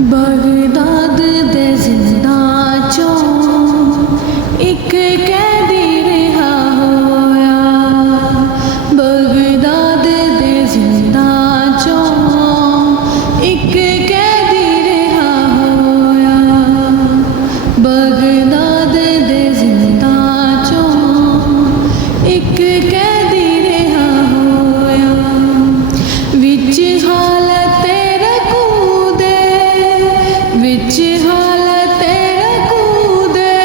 Baghdad दे जिंदा चों एक कैदी रिहा होया। बगदाद दे जिंदा चों एक कैदी रिहा होया। बगदाद दे जिंदा चों एक कैदी रिहा होया। विच हालत रकूदे विच हालत रकूदे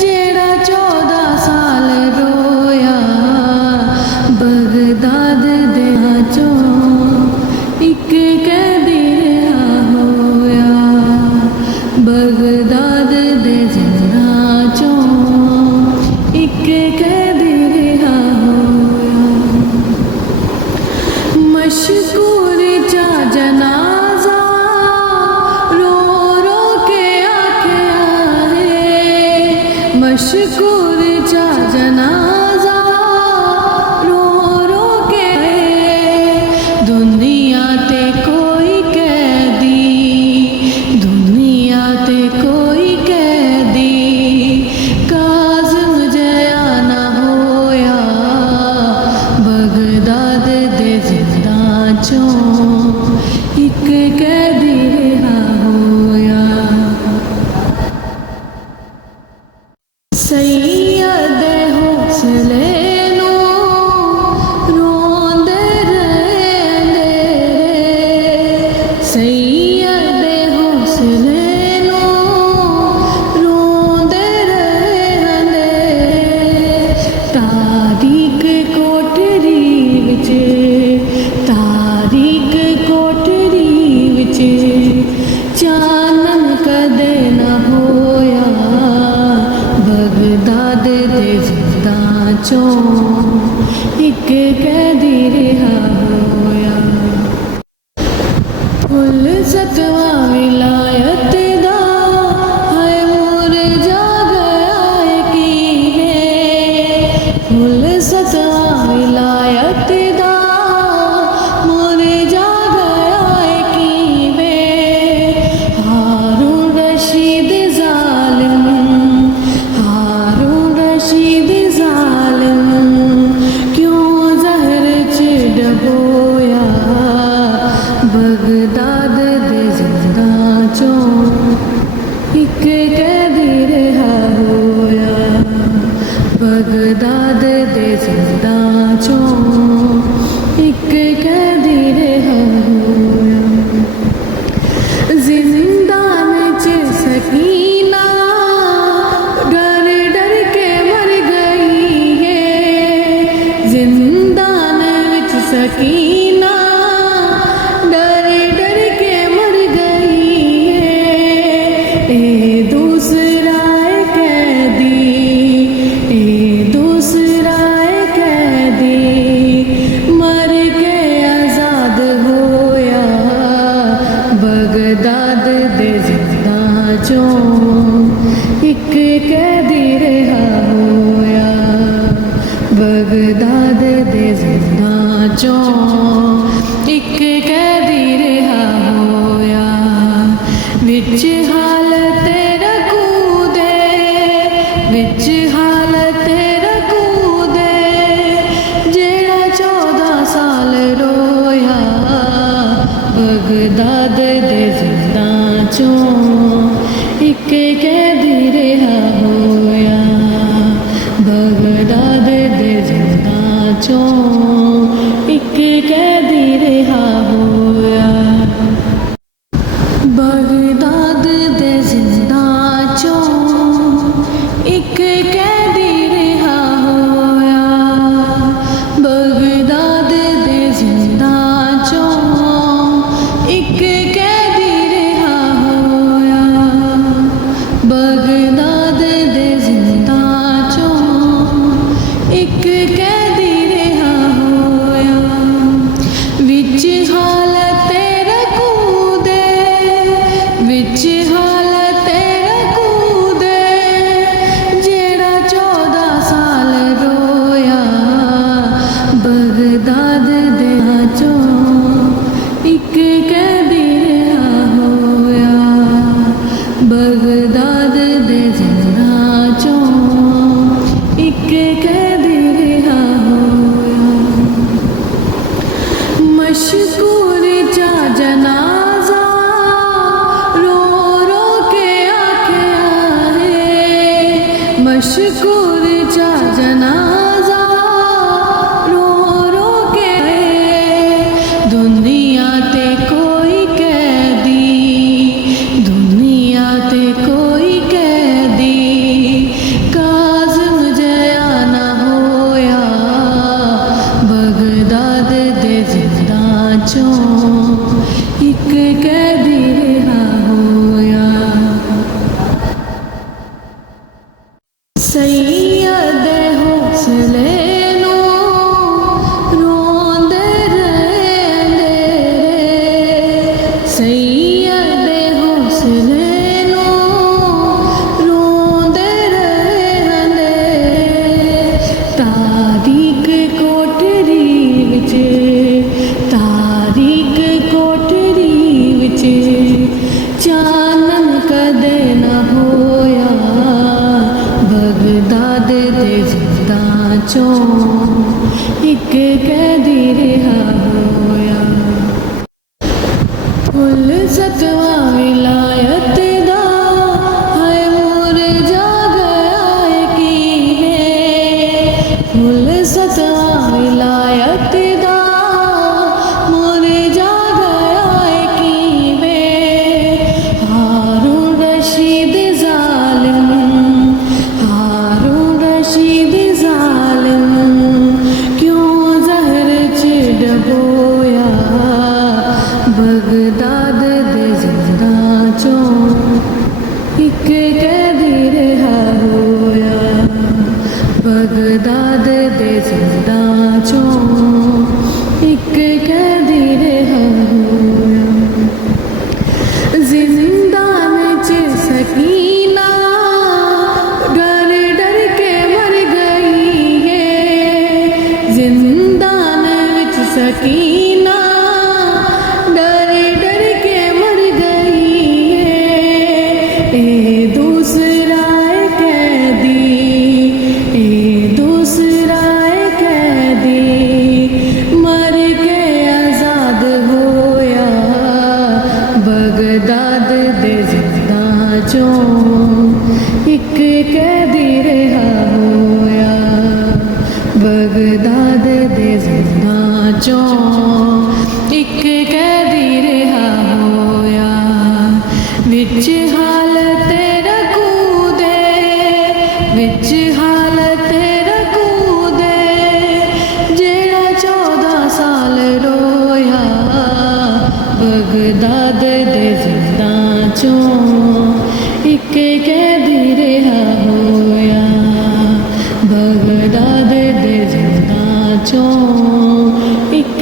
जेड़ा 14 साल रोया। बगदाद दे चों एक कैदी रिहा होया। बगदाद दे जिंदा चों एक कैदी रिहा होया। मशकूर चा जनाजा रो रो के आख्या है। मशकूर चा जनाजा रो रो के है। दुनिया ते कोई कैदी दुनिया ते कोई कैदी काज़िम जया ना होया। बगदाद दे जिंदा चों एक कैदी रिहा होया। सैयद हौसले नू रोंदे रहंदे रे। सैयद हौसले नू रोंदे रहंदे। तारीक कोठरी विच तारीक कोठरी विच चानन कदे न होया। बगदाद दे जिंदा चों एक कैदी रिहा होया। फुल सतवा विलायत दा है मुरझा गया यकीने। फुल सतवा विलायत दा मुरझा गया यकीने। हारून रशीद जालिम हारून रशीद जालिम क्यों जहर च डबोया। बगदाद दे जिंदा चों एक कैदी रिहा होया। बगदाद दे जिंदा चों एक कैदी रिहा होया। जिंदान च सकीना डर डर के मर गई है। जिंदान विच सकीना डर डर के मर गई है। ए दूसरा कैदी ए दूसरा कैदी मर के आजाद होया। बगदाद दे जिंदा चों एक कैदी रिहा होया। बगदाद दे जिंदा चों एक कैदी रिहा होया। विच हालत रकूदे विच हालत रकूदे जेड़ा 14 साल रोया। बगदाद दे जिंदा चों एक कैदी रिहा होया। बगदाद दे जिंदा चों एक कैदी रिहा होया। बगदाद दे जिंदा चों एक कैदी रिहा होया। बगदाद दे जिंदा चों एक कैदी रिहा होया। बगदाद दे जिंदा चों एक कैदी रिहा होया। कैदी रिहा होया सैयद हौसले नू रोंदे रहंदे सैयद हौसले नू रोंदे रहंदे तारीक कोठरी विच तारीक कोठरी विच चानन कदे न होया बगदाद दे जिंदा चों एक कैदी रिहा होया फुल सतवा विलायत दा है मुरझा गया है कीवे फुल सतवा विलायत दा मुरझा गया है कीवे हारून रशीद जालिम हारून रशीद जालिम क्यों जहर च डबोया बगदाद दे जिंदा चों एक कैदी रिहा होया बगदाद दे जिंदा चों एक कैदी रिहा होया जिंदान च सकीना डर डर के मर गई है जिंदान विच सकीना डर डर के मर गई है ए दूसरा कैदी ए दूसरा कैदी मर के आजाद होया बगदाद दे जिंदा चों एक कैदी रिहा होया बगदाद दे जिंदा चों एक कैदी रिहा होया विच हालत रकूदे विच हालत रकूदे जेड़ा 14 साल रोया बगदाद दे जिंदा चों एक कैदी रिहा होया बगदाद दे जिंदा चों एक